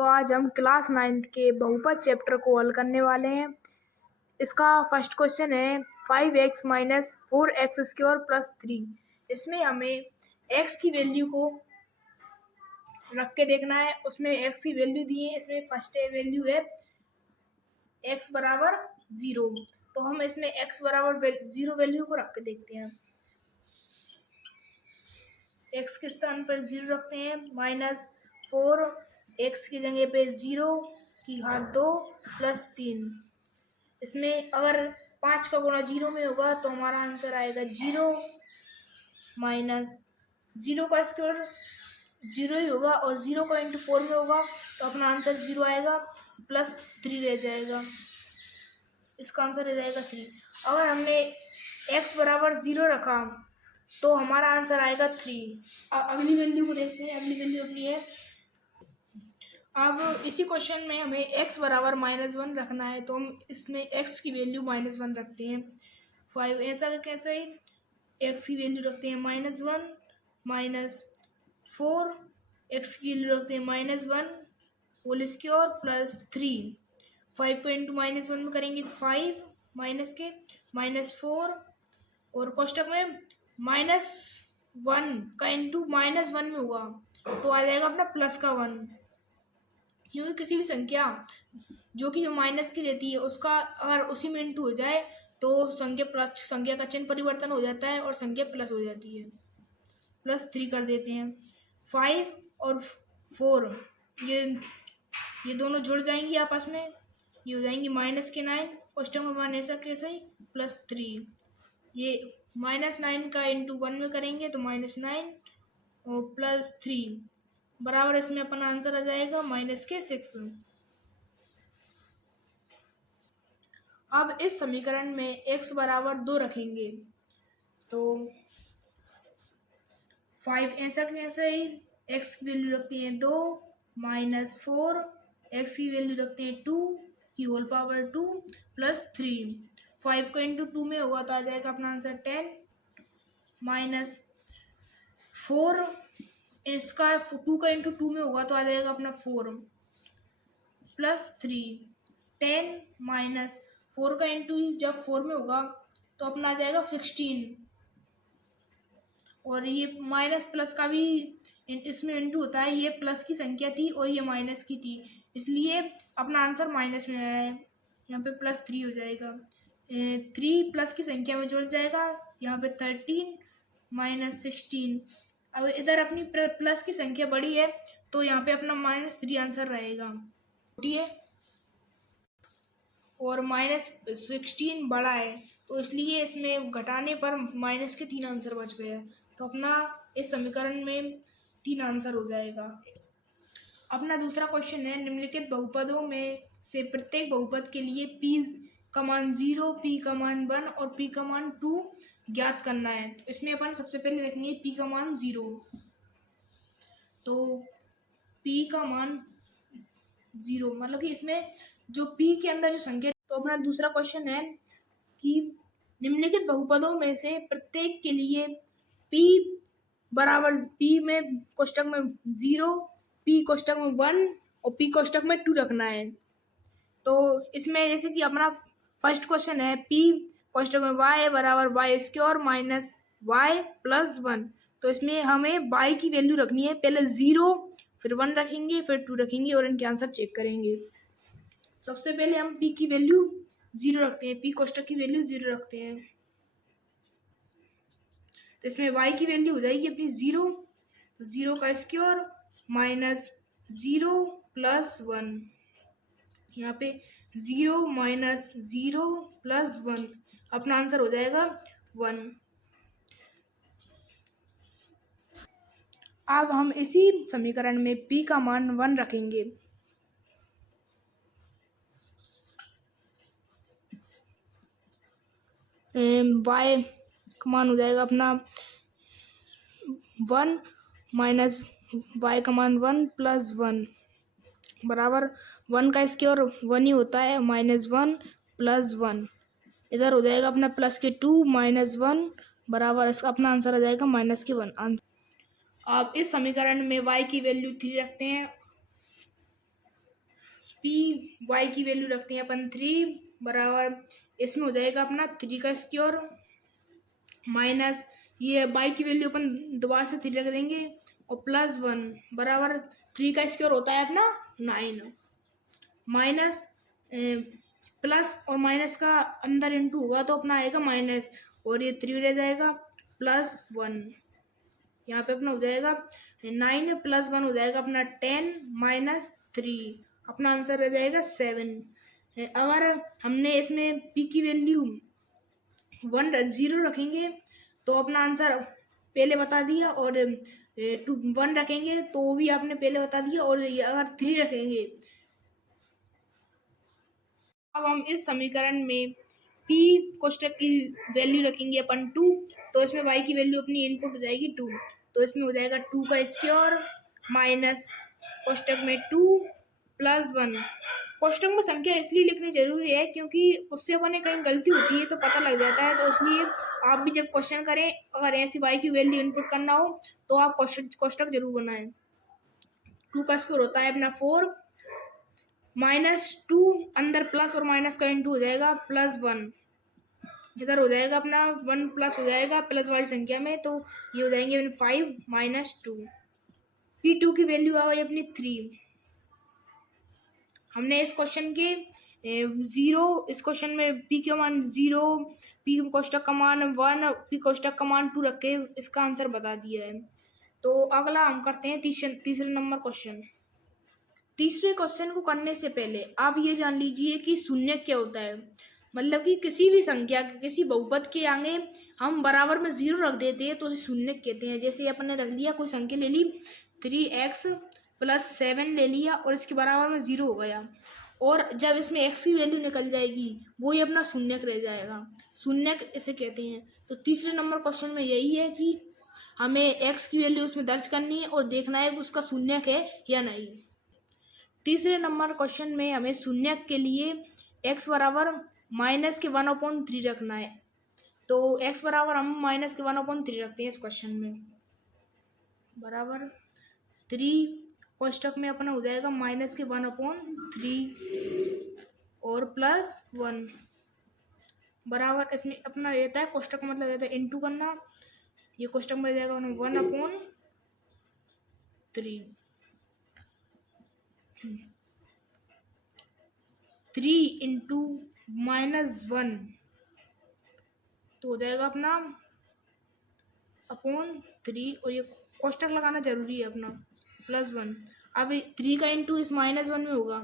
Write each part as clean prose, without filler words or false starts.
तो आज हम क्लास 9th के बहुपद चैप्टर को हल करने वाले हैं। इसका फर्स्ट क्वेश्चन है 5x minus 4x square plus 3। इसमें हमें x की वैल्यू को रख के देखना है। उसमें x की वैल्यू दी है। इसमें फर्स्ट वैल्यू है x बराबर 0। तो हम इसमें x बराबर 0 वैल्यू को रख के देखते हैं। x के स्थान पर 0 रखते हैं, माइनस 4 x की जगह पे 0 की घात 2 प्लस 3। इसमें अगर 5 का गुणा 0 में होगा तो हमारा आंसर आएगा 0 माइनस 0 का स्क्वायर 0 ही होगा और 0 का इंटू 4 में होगा तो अपना आंसर 0 आएगा, प्लस 3 रह जाएगा। इसका आंसर रह जाएगा 3। अगर हमने x बराबर 0 रखा तो हमारा आंसर आएगा 3। अगली वैल्यू को देखते हैं। अगली वैल्यू अपनी है, अब इसी क्वेश्चन में हमें x बराबर -1 रखना है तो हम इसमें x की वैल्यू -1 रखते हैं। 5 ऐसा कैसे x की वैल्यू रखते हैं -1 माइनस 4 x की वैल्यू रखते हैं -1 होल स्क्वायर प्लस 3। 5 को इंटू -1 में करेंगे तो 5 माइनस के -4 और कोष्टक में -1 का इंटू -1 में होगा तो आ जाएगा अपना प्लस का 1। क्योंकि किसी भी संख्या जो कि माइनस की रहती है उसका अगर उसी में इंटू हो जाए तो संख्या का चिन्ह परिवर्तन हो जाता है और संख्या प्लस हो जाती है। प्लस 3 कर देते हैं। 5 और 4 ये दोनों जुड़ जाएंगी आपस में, ये हो जाएंगी -9 क्वेश्चन में मान ऐसा कैसे प्लस 3। ये -9 का इंटू 1 में करेंगे तो -9 और प्लस 3 बराबर इसमें अपना आंसर आ जाएगा -6। अब इस समीकरण में x बराबर 2 रखेंगे तो 5 ऐसा कैसे ही x की वैल्यू रखते हैं 2 -4 x की वैल्यू रखते हैं 2 की होल पावर 2 प्लस 3। 5 को इंटू 2 में होगा तो आ जाएगा अपना आंसर 10 -4 इसका 2 का इंटू 2 में होगा तो आ जाएगा अपना 4 प्लस 3। 10 माइनस 4 का इंटू जब 4 में होगा तो अपना आ जाएगा 16 और ये माइनस प्लस का भी इसमें इंटू होता है। ये प्लस की संख्या थी और ये माइनस की थी इसलिए अपना आंसर माइनस में आया है। यहाँ पे प्लस 3 हो जाएगा। 3 प्लस की संख्या में जुड़ जाएगा, यहाँ पे 13 माइनस 16। अब इधर अपनी प्लस की संख्या बड़ी है तो यहाँ पे अपना -3 आंसर रहेगा, ठीक है, और -16 बड़ा है तो इसलिए इसमें घटाने पर माइनस के 3 आंसर बच गए हैं तो अपना इस समीकरण में 3 आंसर हो जाएगा। अपना दूसरा क्वेश्चन है निम्नलिखित बहुपदों में से प्रत्येक बहुपद के लिए p का मान 0, p का मान 1 और p का मान 2 ज्ञात करना है। तो इसमें अपन सबसे पहले रखेंगे p का मान 0। तो p का मान 0 मतलब कि इसमें जो p के अंदर जो संख्या। तो अपना दूसरा क्वेश्चन है कि निम्नलिखित बहुपदों में से प्रत्येक के लिए p बराबर p में कोष्टक में 0, p कोष्टक में 1 और p कोष्टक में 2 रखना है। तो इसमें जैसे कि अपना फर्स्ट क्वेश्चन है p कोष्टक में y बराबर y square minus y plus 1। तो इसमें हमें y की वैल्यू रखनी है, पहले 0 फिर 1 रखेंगे फिर 2 रखेंगे और इनके आंसर चेक करेंगे। सबसे पहले हम p की वैल्यू 0 रखते हैं, p कोष्टक की वैल्यू 0 रखते हैं। तो इसमें y की वैल्यू हो जाएगी अपनी 0, तो 0 का स्क्वायर माइनस 0 प्लस 1। यहाँ पे 0 माइनस 0 प्लस 1 अपना आंसर हो जाएगा 1। अब हम इसी समीकरण में p का मान 1 रखेंगे। y का मान हो जाएगा अपना 1 माइनस y का मान 1 प्लस 1 बराबर 1 का स्क्वायर 1 ही होता है, -1 प्लस 1। इधर हो जाएगा अपना प्लस के 2 माइनस 1 बराबर इसका अपना आंसर आ जाएगा -1 आंसर। अब इस समीकरण में y की वैल्यू 3 रखते हैं पी वाई की वैल्यू रखते हैं अपन 3 बराबर, इसमें हो जाएगा अपना 3 का स्क्वायर माइनस ये वाई की वैल्यू अपन दोबारा से 3 रख देंगे और +1 बराबर 3 का स्क्वायर होता है अपना 9 माइनस प्लस और माइनस का अंदर इंटू होगा तो अपना आएगा माइनस और ये 3 रह जाएगा +1, यहाँ पे अपना हो जाएगा 9 + 1 हो जाएगा अपना 10 - 3, अपना आंसर रह जाएगा 7। अगर हमने इसमें पी की वैल्यू 0 रखेंगे तो अपना आंसर पहले बता दिया, और 1 रखेंगे तो भी आपने पहले बता दिया, और अगर 3 रखेंगे। अब हम इस समीकरण में p कोष्टक की वैल्यू रखेंगे अपन 2, तो इसमें y की वैल्यू अपनी इनपुट हो जाएगी 2, तो इसमें हो जाएगा 2 का स्क्वायर माइनस कोष्टक में 2 + 1। कोष्टक में संख्या इसलिए लिखनी जरूरी है क्योंकि उससे अपने कहीं गलती होती है तो पता लग जाता है, तो इसलिए आप भी जब क्वेश्चन करें अगर ऐसी y की वैल्यू इनपुट करना हो तो आप कोष्टक जरूर बनाएं। 2 का स्क्वायर होता है अपना 4 -2 अंदर प्लस और माइनस का इंटू हो जाएगा +1, इधर हो जाएगा अपना 1 प्लस हो जाएगा प्लस वाली संख्या में, तो ये हो जाएंगे 5 - 2। P2 की वैल्यू आ गई अपनी 3। हमने इस क्वेश्चन के 0 इस क्वेश्चन में P का मान 0, P कोष्टक का मान 1, P कोष्टक का मान 2 रख के इसका आंसर बता दिया है। तो अगला हम करते हैं तीसरे नंबर क्वेश्चन। तीसरे क्वेश्चन को करने से पहले आप ये जान लीजिए कि शून्य क्या होता है। मतलब कि किसी भी संख्या के किसी बहुपद के आगे हम बराबर में 0 रख देते हैं तो उसे शून्य कहते हैं। जैसे अपने रख लिया कोई संख्या ले ली 3x + 7 ले लिया और इसके बराबर में 0 हो गया, और जब इसमें x की वैल्यू निकल जाएगी वो ही अपना शून्यक रह जाएगा, शून्यक इसे कहते हैं। तो तीसरे नंबर क्वेश्चन में यही है कि हमें x की वैल्यू उसमें दर्ज करनी है और देखना है कि उसका शून्यक है या नहीं। तीसरे नंबर क्वेश्चन में हमें शून्यक के लिए x बराबर -1/3 रखना है, तो x बराबर हम -1/3 रखते हैं इस क्वेश्चन में, बराबर 3 कोष्टक में अपना हो जाएगा -1/3 और +1 बराबर, इसमें अपना रहता है कोष्टक मतलब रहता है इंटू करना, ये कोष्टक में जाएगा 1/3 3 × -1 तो हो जाएगा अपना /3, और ये कोष्टक लगाना जरूरी है अपना +1। अब 3 का इंटू इस -1 में होगा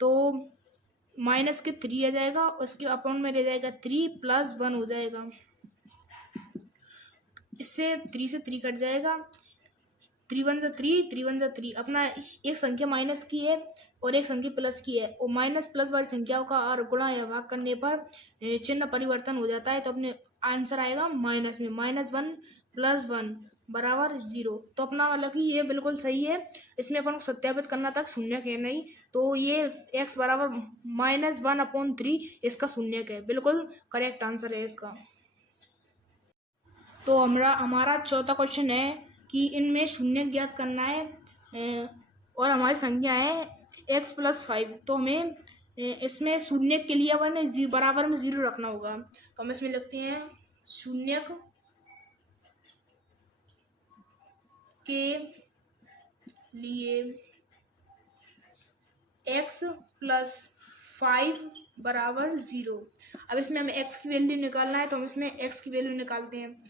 तो माइनस के 3 आ जाएगा, उसके अपॉन में रह जाएगा 3 + 1 हो जाएगा, इससे 3 से 3 कट जाएगा, 3 × 1 = 3, 3 × 1 = 3। अपना एक संख्या माइनस की है और एक संख्या प्लस की है, और माइनस प्लस वाली संख्याओं का और गुणा या भाग करने पर चिन्ह परिवर्तन हो जाता है, तो अपने आंसर आएगा माइनस में -1 + 1 बराबर 0। तो अपना मतलब कि ये बिल्कुल सही है, इसमें अपन को सत्यापित करना तक शून्यक है नहीं, तो ये x बराबर -1/3 इसका शून्यक है, बिल्कुल करेक्ट आंसर है इसका। तो हमारा चौथा क्वेश्चन है कि इनमें शून्य ज्ञात करना है, और हमारी संख्या है x + 5, तो हमें इसमें शून्य के लिए अपन बराबर में 0 रखना होगा, तो हम इसमें लिखते हैं शून्यक के लिए x + 5 बराबर 0। अब इसमें हमें x की वैल्यू निकालना है, तो हम इसमें x की वैल्यू निकालते हैं।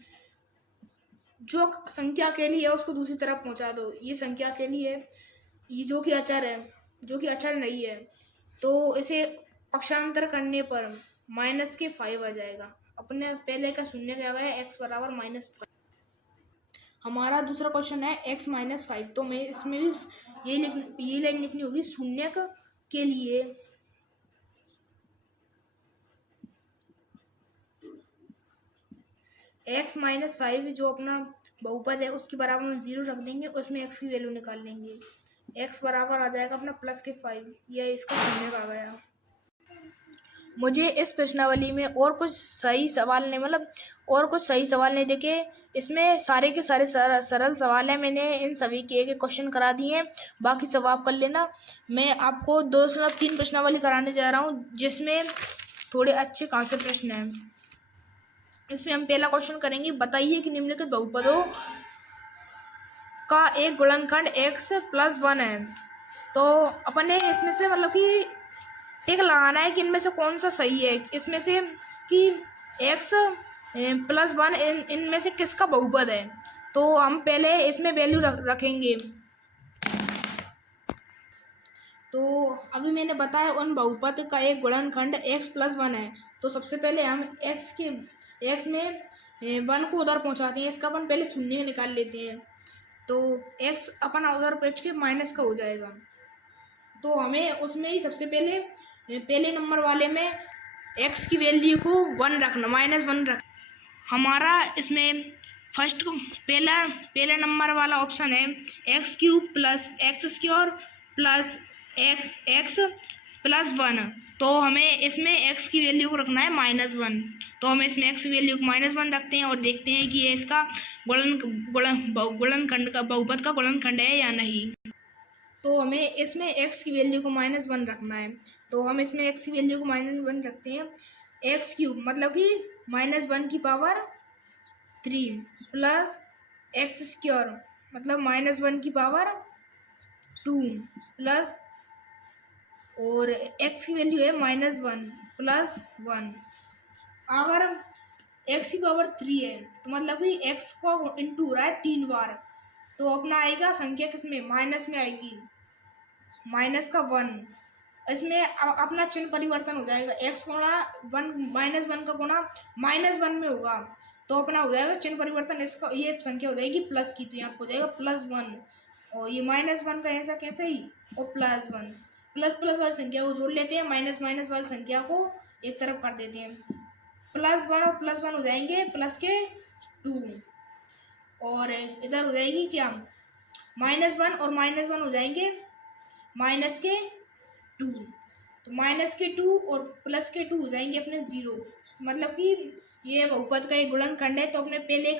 जो संख्या अकेली है उसको दूसरी तरफ पहुंचा दो, ये संख्या अकेली है, ये जो कि अचर है, जो कि अचर नहीं है, तो इसे पक्षांतर करने पर -5 आ जाएगा। अपने पहले का शून्य क्या गया, x बराबर -5। हमारा दूसरा क्वेश्चन है x - 5, तो मैं इसमें भी ये लाइन लिखनी होगी शून्यक के लिए x - 5 जो अपना बहुपद है उसके बराबर में 0 रख देंगे, उसमें x की वैल्यू निकाल लेंगे, x बराबर आ जाएगा अपना +5, यह इसका शून्यक आ गया। मुझे इस प्रश्नावली में और कुछ सही सवाल नहीं दिखे। इसमें सारे के सारे सरल सवाल हैं। मैंने इन सभी के एक क्वेश्चन करा दिए हैं, बाकी सब आप कर लेना। मैं आपको 2.3 प्रश्नावली कराने जा रहा हूँ, जिसमें थोड़े अच्छे खासे प्रश्न हैं। इसमें हम पहला क्वेश्चन करेंगे, बताइए कि निम्नलिखित बहुपदों का एक गुणनखंड x+1 है। तो अपन ने इसमें से कि टिक लगाना है कि इनमें से कौन सा सही है, इसमें से कि x+1 इनमें से किसका बहुपद है। तो हम पहले इसमें वैल्यू रखेंगे। तो अभी मैंने बताया उन बहुपद का एक गुणनखंड x+1 है। तो सबसे पहले हम x में 1 को उधर पहुंचाते हैं, इसका अपन पहले शून्य निकाल लेते हैं। तो x अपन उधर पहुँच के माइनस का हो जाएगा। तो हमें उसमें ही सबसे पहले नंबर वाले में x की वैल्यू को 1 रखना, -1 रख। हमारा इसमें फर्स्ट पहला नंबर वाला ऑप्शन है x³ + x² + x+1। तो हमें इसमें x की वैल्यू को रखना है -1। तो हम इसमें x की वैल्यू को -1 रखते हैं और देखते हैं कि ये इसका गुणनखंड का बहुपद का गुणनखंड है या नहीं। तो हमें इसमें x की वैल्यू को -1 रखना है। तो हम इसमें x की वैल्यू को -1 रखते हैं। x³ मतलब कि -1 की पावर 3 + x² मतलब -1 की पावर 2 प्लस, और x की वैल्यू है -1 + 1। अगर x की पावर 3 है तो मतलब कि x को इंटू हो रहा है 3 बार। तो अपना आएगा संख्या किसमें, माइनस में आएगी, -1। इसमें अपना चिन्ह परिवर्तन हो जाएगा, x गुणा 1 -1 का गुणा -1 में होगा। तो अपना हो जाएगा चिन्ह परिवर्तन, इसका ये संख्या हो जाएगी प्लस की, तो यहाँ पर हो जाएगा +1, और ये -1 का ऐसा कैसे ही, और +1 प्लस वाली संख्या को जोड़ लेते हैं, माइनस वाली संख्या को एक तरफ कर देते हैं। +1 और +1 हो जाएंगे प्लस के 2, और इधर हो जाएगी क्या, -1 और -1 हो जाएंगे माइनस के 2। तो -2 और +2 हो जाएंगे अपने 0। मतलब कि ये बहुपद का एक गुणनखंड है। तो अपने पहले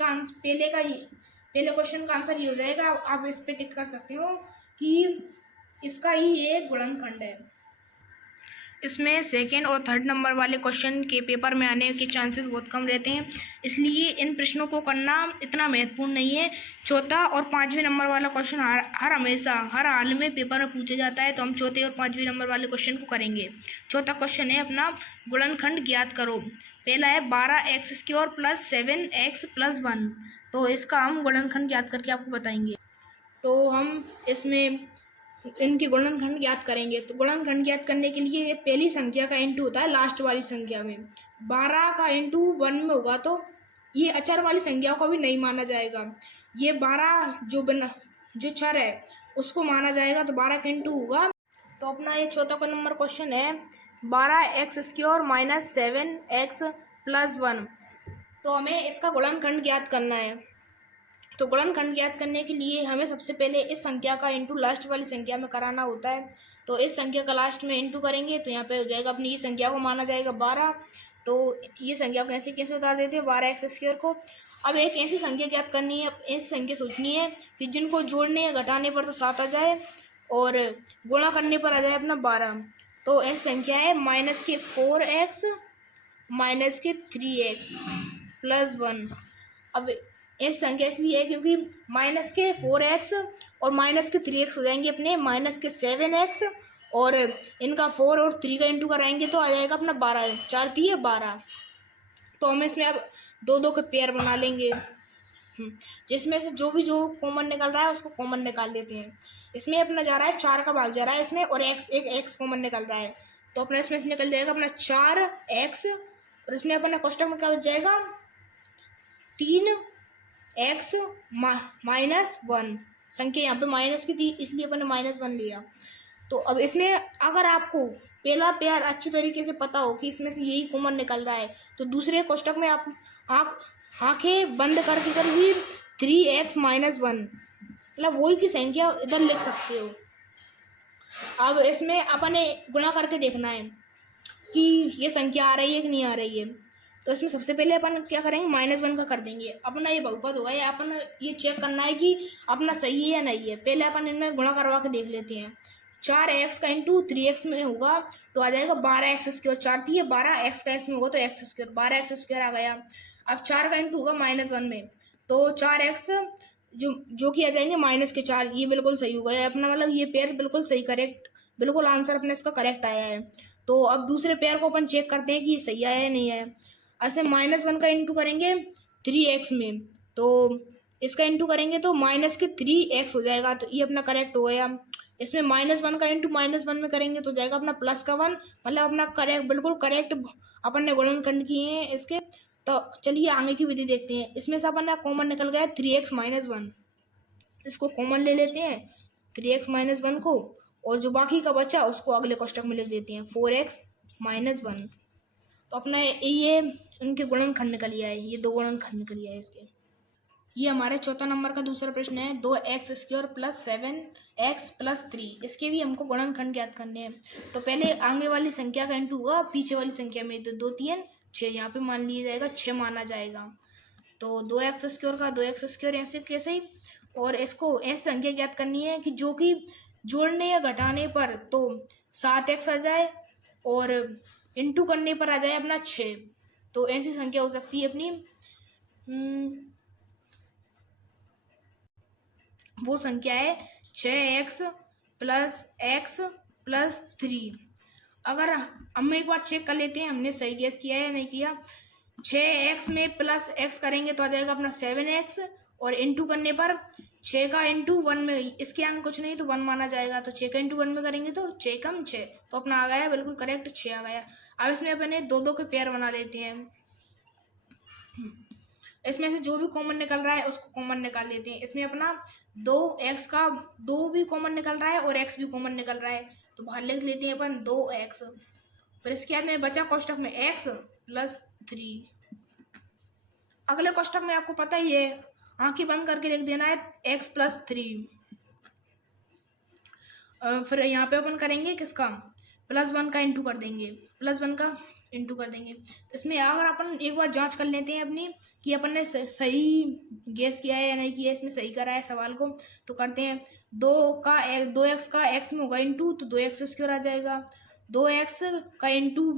क्वेश्चन का आंसर ये हो जाएगा। आप इस पे टिक कर सकते हो कि इसका ही एक गुणनखंड है। इसमें सेकेंड और थर्ड नंबर वाले क्वेश्चन के पेपर में आने के चांसेस बहुत कम रहते हैं, इसलिए इन प्रश्नों को करना इतना महत्वपूर्ण नहीं है। चौथा और 5वें नंबर वाला क्वेश्चन हर हाल में पेपर में पूछा जाता है। तो हम चौथे और 5वें नंबर वाले क्वेश्चन को करेंगे। चौथा क्वेश्चन है अपना गुणनखंड ज्ञात करो। पहला है 12x² + 7x+1। तो इसका हम गुणनखंड ज्ञात करके आपको बताएंगे। तो हम इसमें इनके गुणनखंड ज्ञात करेंगे। तो गुणनखंड ज्ञात करने के लिए पहली संख्या का इंटू होता है लास्ट वाली संख्या में। 12 का इंटू 1 में होगा तो ये अचर वाली संख्या को भी नहीं माना जाएगा। ये 12 जो चर है उसको माना जाएगा। तो 12 का इंटू होगा। तो अपना ये चौथा नंबर क्वेश्चन है 12x² - 7x+1। तो हमें इसका गुणनखंड ज्ञात करना है। तो गुणनखंड ज्ञात करने के लिए हमें सबसे पहले इस संख्या का इंटू लास्ट वाली संख्या में कराना होता है। तो इस संख्या का लास्ट में इंटू करेंगे तो यहाँ पे हो जाएगा, अपनी ये संख्या को माना जाएगा 12। तो ये संख्या को कैसे उतार देते हैं 12x² को। अब एक ऐसी संख्या ज्ञात करनी है, ऐसी संख्या सोचनी है कि जिनको जोड़ने या घटाने पर तो 7 आ जाए और गुणा करने पर आ जाए अपना 12। तो ऐसी संख्या है -4x -3x+1। अब इस संख्या इसलिए है क्योंकि -4x और -3x हो जाएंगे अपने -7x, और इनका 4 और 3 का इंटू कराएंगे तो आ जाएगा अपना 12। 4 3 12। तो हम इसमें अब 2 के पेयर बना लेंगे, जिसमें से जो कॉमन निकल रहा है उसको कॉमन निकाल देते हैं। इसमें अपना जा रहा है 4 का भाग जा रहा है इसमें, और एक x कॉमन निकल रहा है। तो अपना इसमें से निकल जाएगा अपना 4x, और इसमें अपना कोष्टक में क्या बच जाएगा 3x -1। संख्या यहाँ पे माइनस की थी इसलिए अपने -1 लिया। तो अब इसमें अगर आपको पहला पेयर अच्छी तरीके से पता हो कि इसमें से यही कॉमन निकल रहा है तो दूसरे कोष्टक में आप आंखें बंद करके कर भी 3x -1 मतलब वही की संख्या इधर लिख सकते हो। अब इसमें अपने गुणा करके देखना है। कि ये संख्या आ रही है कि नहीं आ रही है। तो इसमें सबसे पहले अपन क्या करेंगे, -1 का कर देंगे। अपना ये बहुपद होगा, ये अपन ये चेक करना है कि अपना सही है या नहीं है। पहले अपन इनमें गुणा करवा के देख लेते हैं। 4x का इंटू 3x में होगा तो आ जाएगा 12x²। 4 थी 12x का इसमें होगा तो x², 12x² आ गया। अब 4 का इंटू होगा -1 में, तो 4x जो कि आ जाएंगे -4। ये बिल्कुल सही होगा, ये अपना मतलब ये पेयर बिल्कुल सही करेक्ट, बिल्कुल आंसर अपने इसका करेक्ट आया है। तो अब दूसरे पेयर को अपन चेक करते हैं कि सही आया या नहीं है। ऐसे -1 का इंटू करेंगे 3x में, तो इसका इंटू करेंगे तो -3x हो जाएगा, तो ये अपना करेक्ट हो गया। इसमें -1 का इंटू -1 में करेंगे तो जाएगा अपना +1, मतलब अपना करेक्ट, बिल्कुल करेक्ट अपन ने गुणनखंड किए हैं इसके। तो चलिए आगे की विधि देखते हैं। इसमें से अपन ना कॉमन निकल गया 3x - 1, इसको कॉमन ले लेते हैं 3x - 1 को, और जो बाकी का बचा उसको अगले कोष्टक में लिख देते हैं 4x - 1। तो अपना ये इनके गुणनखंड निकल लिया है, ये दो गुणनखंड निकल लिया है इसके। ये हमारे चौथा नंबर का दूसरा प्रश्न है, 2x² + 7x + 3, इसके भी हमको गुणनखंड ज्ञात करने हैं। तो पहले आगे वाली संख्या का इंटू हुआ पीछे वाली संख्या में, तो 2 3 6, यहाँ पे मान लिया जाएगा 6 माना जाएगा। तो 2x² का 2x² ऐसे कैसे ही, और इसको ऐसी संख्या ज्ञात करनी है कि जो कि जोड़ने या घटाने पर तो 7x आ जाए और इंटू करने पर आ जाए अपना 6। तो ऐसी संख्या हो सकती है अपनी, वो संख्या है 6x + x + 3। अगर हम एक बार चेक कर लेते हैं हमने सही गेस किया है या नहीं किया। 6x में +x करेंगे तो आ जाएगा अपना 7x, और इंटू करने पर 6 का इंटू 1 में, इसके आगे कुछ नहीं तो 1 माना जाएगा, तो 6 का इंटू 1 में करेंगे तो 6 कम 6, तो अपना आ गया बिल्कुल करेक्ट 6 आ गया। अब इसमें अपने दो दो के पेयर बना लेते हैं। इसमें से जो भी कॉमन निकल रहा है उसको कॉमन निकाल लेते हैं। इसमें अपना 2x का 2 भी कॉमन निकल रहा है और x भी कॉमन निकल रहा है, तो बाहर लिख लेते हैं अपन 2x। फिर इसके बाद में बचा कोष्टक में x + 3। अगले कोष्टक में आपको पता ही है, आंखें बंद करके लिख देना है x + 3। फिर यहाँ पे अपन करेंगे किसका, +1 का इंटू कर देंगे, +1 का इंटू कर देंगे। तो इसमें अगर अपन एक बार जांच कर लेते हैं अपनी कि अपन ने सही गेस किया है या नहीं किया है, इसमें सही करा है सवाल को, तो करते हैं 2x का x में होगा इंटू तो 2x² आ जाएगा। 2x का इंटू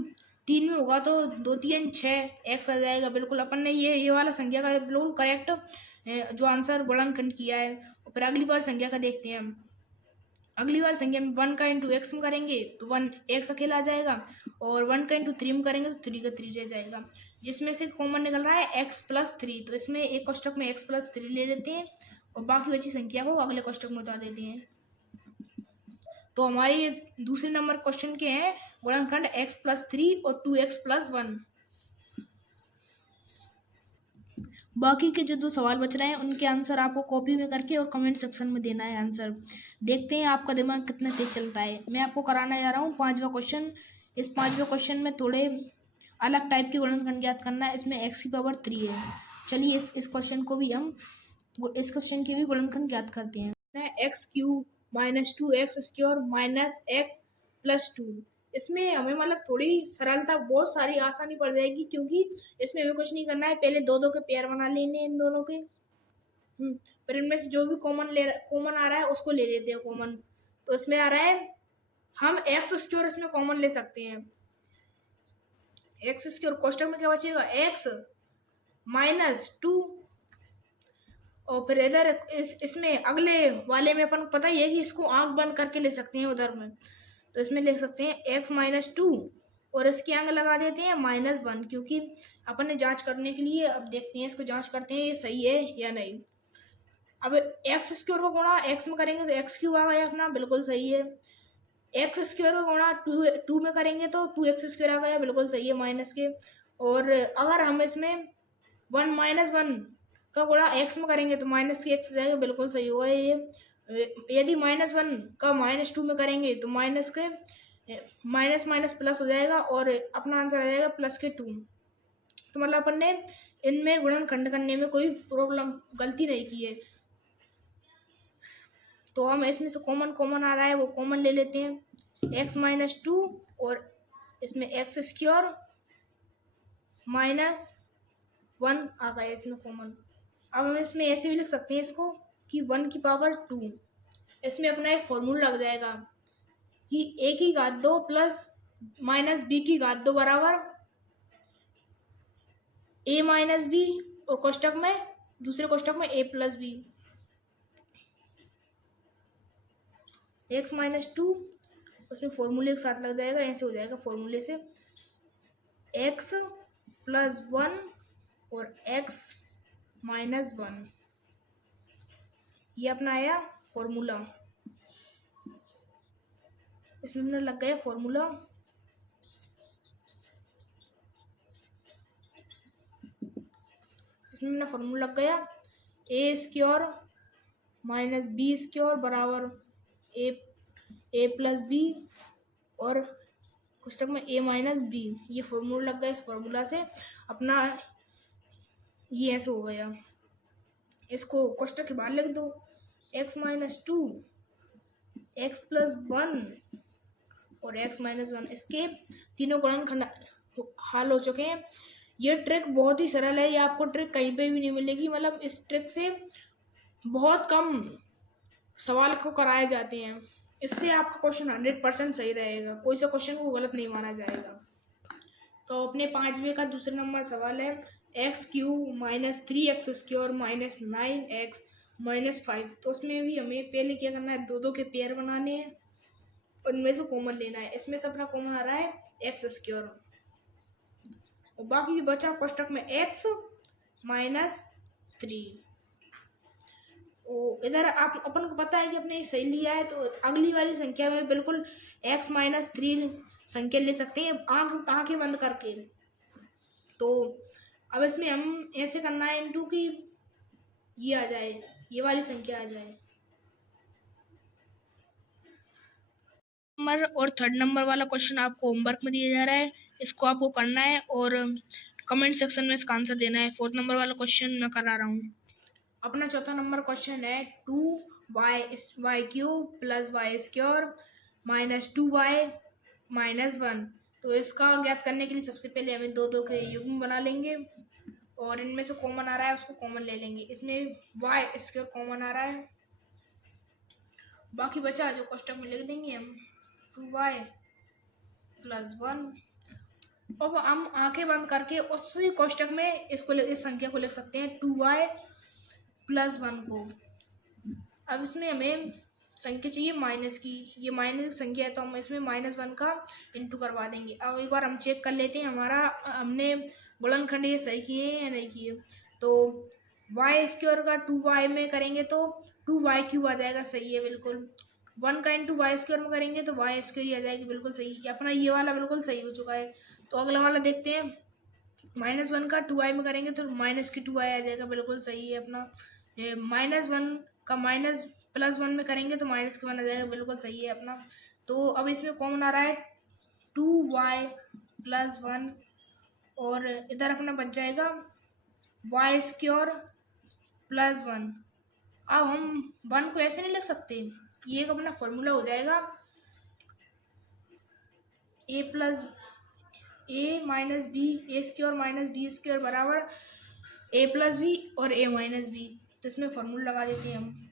3 में होगा तो 2 3 6 x आ जाएगा। बिल्कुल अपन ने ये वाला संख्या का बिल्कुल करेक्ट जो आंसर गुणनखंड किया है। और फिर अगली बार संख्या का देखते हैं हम। अगली बार संख्या में 1 का इंटू x में करेंगे तो 1 x अकेला आ जाएगा, और 1 का इंटू 3 में करेंगे तो 3 का 3 रह जाएगा, जिसमें से कॉमन निकल रहा है x + 3। तो इसमें एक कोष्टक में x + 3 ले लेते हैं और बाकी बची संख्या को अगले कोष्टक में उतार देते हैं। तो हमारे दूसरे नंबर क्वेश्चन के हैं गुणनखंड x + 3 और 2x + 1। बाकी के जो दो सवाल बच रहे हैं उनके आंसर आपको कॉपी में करके और कमेंट सेक्शन में देना है आंसर। देखते हैं आपका दिमाग कितना तेज चलता है। मैं आपको कराने जा रहा हूँ 5वां क्वेश्चन। इस 5वें क्वेश्चन में थोड़े अलग टाइप के गुणनखंड ज्ञात करना है। इसमें x³ है। चलिए इस क्वेश्चन को भी हम इस क्वेश्चन के भी गुणनखंड ज्ञात करते हैं। x³ - 2x² - x + 2। इसमें हमें मतलब थोड़ी सरलता, बहुत सारी आसानी पड़ जाएगी, क्योंकि इसमें हमें कुछ नहीं करना है। पहले दो दो के पेयर बना लेने इन दोनों के, फिर इनमें से जो भी कॉमन आ रहा है उसको ले लेते हैं कॉमन। तो इसमें आ रहा है हम x² इसमें कॉमन ले सकते हैं। x² कोष्टक में क्या बचेगा, x - 2, और फिर इधर इसमें अगले वाले में अपन पता ही है कि इसको आंख बंद करके ले सकते हैं उधर में। तो इसमें लिख सकते हैं x - 2 और इसके आगे लगा देते हैं -1, क्योंकि अपन ने जांच करने के लिए अब देखते हैं, इसको जांच करते हैं ये सही है या नहीं। अब x² को गुणा x में करेंगे तो x³ आ गया अपना, बिल्कुल सही है। x² को गुणा 2 में करेंगे तो 2x² आ गया, बिल्कुल सही है माइनस के। और अगर हम इसमें 1 - 1 का गुणा x में करेंगे तो माइनस की x आ जाएगा, बिल्कुल सही होगा ये। यदि -1 का -2 में करेंगे तो माइनस के माइनस माइनस प्लस हो जाएगा और अपना आंसर आ जाएगा +2। तो मतलब अपन ने इनमें गुणनखंड करने में कोई प्रॉब्लम गलती नहीं की है। तो हम इसमें से कॉमन आ रहा है वो कॉमन ले लेते हैं, x - 2 और इसमें एक्स स्क्वायर -1 आ गया इसमें कॉमन। अब हम इसमें ऐसे भी लिख सकते हैं इसको कि 1 की पावर 2। इसमें अपना एक फॉर्मूला लग जाएगा कि a की घात 2 प्लस माइनस b की घात 2 बराबर a माइनस b और कोष्टक में दूसरे कोष्टक में a प्लस b। x -2 उसमें फॉर्मूले के साथ लग जाएगा, ऐसे हो जाएगा फॉर्मूले से x + 1 और x -1। ये अपना आया फॉर्मूला। इसमें अपना लग गया फॉर्मूला। इसमें अपना फॉर्मूला लग गया a स्क्वायर -b स्क्वायर बराबर a प्लस b और कोष्टक में a माइनस b। ये फॉर्मूला लग गया। इस फॉर्मूला से अपना ये ऐसे हो गया। इसको कोष्टक के बाहर लिख दो, x -2 x + 1 और x -1। इसके तीनों गुणनखंड हल हो चुके हैं। ये ट्रिक बहुत ही सरल है, ये आपको ट्रिक कहीं पे भी नहीं मिलेगी। मतलब इस ट्रिक से बहुत कम सवाल को कराए जाते हैं। इससे आपका क्वेश्चन 100% सही रहेगा, कोई सा क्वेश्चन को गलत नहीं माना जाएगा। तो अपने 5वें का दूसरा नंबर सवाल है x³ -3x² -9x -5। तो उसमें भी हमें पहले क्या करना है, दो के पेयर बनाने हैं, उनमें से कॉमन लेना है। इसमें से अपना कॉमन आ रहा है x² और बाकी बचा कोष्टक में x -3। इधर आप अपन को पता है कि अपने सही लिया है, तो अगली वाली संख्या में बिल्कुल x -3 संख्या ले सकते हैं आंखें बंद करके। तो अब इसमें हम ऐसे करना है इनटू की ये आ जाए, ये वाली संख्या आ जाए। नंबर और 3rd नंबर वाला क्वेश्चन आपको होमवर्क में दिया जा रहा है, इसको आपको करना है और कमेंट सेक्शन में इसका आंसर देना है। 4th नंबर वाला क्वेश्चन मैं करा रहा हूँ। अपना 4था नंबर क्वेश्चन है 2y³ + y² -2y -1। तो इसका ज्ञात करने के लिए सबसे पहले हमें दो के युग्म बना लेंगे और इनमें से कॉमन आ रहा है उसको कॉमन ले लेंगे। इसमें y² कॉमन आ रहा है, बाकी बचा जो कोष्टक में लिख देंगे हम 2y + 1। अब हम आंखें बंद करके उसी कोष्टक में इस संख्या को लिख सकते हैं 2y + 1 को। अब इसमें हमें संख्या चाहिए माइनस की, ये माइनस की संख्या है तो हम इसमें -1 का इंटू करवा देंगे। अब एक बार हम चेक कर लेते हैं हमने गुणनखंड ये सही किए हैं या नहीं किए। तो y² का 2y में करेंगे तो 2y³ आ जाएगा, सही है बिल्कुल। 1 का इंटू y² में करेंगे तो y² ही आ जाएगी, बिल्कुल सही। अपना ये वाला बिल्कुल सही हो चुका है। तो अगला वाला देखते हैं, -1 का 2y में करेंगे तो -2y आ जाएगा, बिल्कुल सही है अपना। -1 का +1 में करेंगे तो -1 आ जाएगा, बिल्कुल सही है अपना। तो अब इसमें कॉमन आ रहा है 2y + 1 और इधर अपना बच जाएगा y² + 1। अब हम 1 को ऐसे नहीं लिख सकते, ये एक अपना फॉर्मूला हो जाएगा a - b -b² बराबर a + b और a - b। तो इसमें फॉर्मूला लगा देते हैं हम।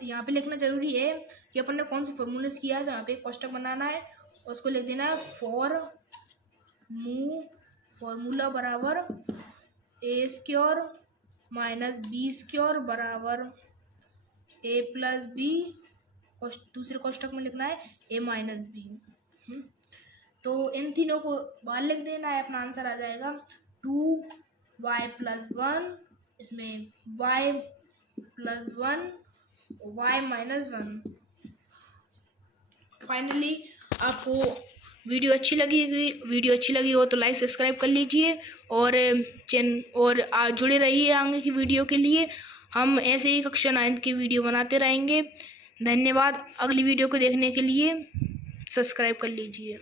यहाँ पे लिखना जरूरी है कि अपन ने कौन सी फॉर्मूले किया है। तो यहाँ पे एक कोष्टक बनाना है और उसको लिख देना है फॉर्मूला बराबर a² -b² बराबर a + b। दूसरे कोष्टक में लिखना है a - b। तो इन तीनों को बाहर लिख देना है, अपना आंसर आ जाएगा 2y + 1, इसमें y + 1 y -1। फाइनली आपको वीडियो अच्छी लगी हो तो लाइक सब्सक्राइब कर लीजिए और जुड़े रहिए आगे की वीडियो के लिए। हम ऐसे ही कक्षा 9 की वीडियो बनाते रहेंगे। धन्यवाद। अगली वीडियो को देखने के लिए सब्सक्राइब कर लीजिए।